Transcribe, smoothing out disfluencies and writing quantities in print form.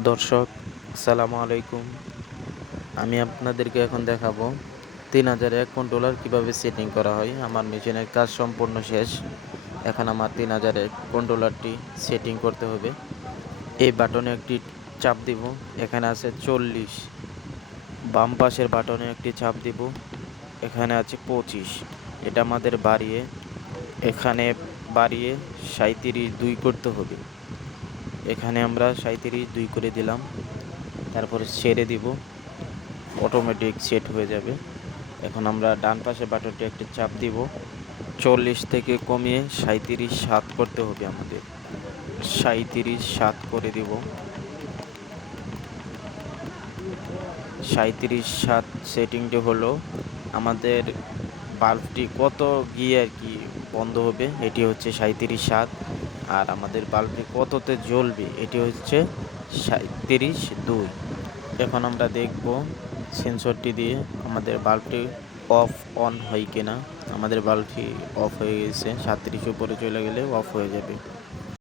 দর্শক, আসসালামু আলাইকুম। আমি আপনাদেরকে এখন দেখাবো 3001 কন্ট্রোলার কিভাবে সেটিং করা হয়। আমার মেশিনের কাজ সম্পূর্ণ শেষ। এখন আমার 3001 কন্ট্রোলারটি সেটিং করতে হবে। এই বাটনে একটি চাপ দিব। এখানে আছে 40। বাম পাশের বাটনে একটি চাপ দিব। এখানে আছে 25। এটা আমাদের এখানে বাড়িয়ে 37.2 করতে হবে। এখানে আমরা 37.2 করে দিলাম। তারপরে ছেড়ে দিব, অটোমেটিক সেট হয়ে যাবে। এখন আমরা ডান পাশে বাটনটি একটি চাপ দিব। 40 থেকে কমিয়ে 37.7 করতে হবে আমাদের। 37.7 করে দিব। 37.7 সেটিংটি হলো আমাদের বাল্বটি কত গিয়ে আর কি বন্ধ হবে, এটি হচ্ছে 37.7। আর আমাদের বাল্বটি কততে জ্বলবে, এটি হচ্ছে 37.2। এখন আমরা দেখব সেন্সরটি দিয়ে আমাদের বাল্বটি অফ অন হয় কিনা। আমাদের বাল্বটি অফ হয়ে গেছে, 37 উপরে চলে গেলে অফ হয়ে যাবে।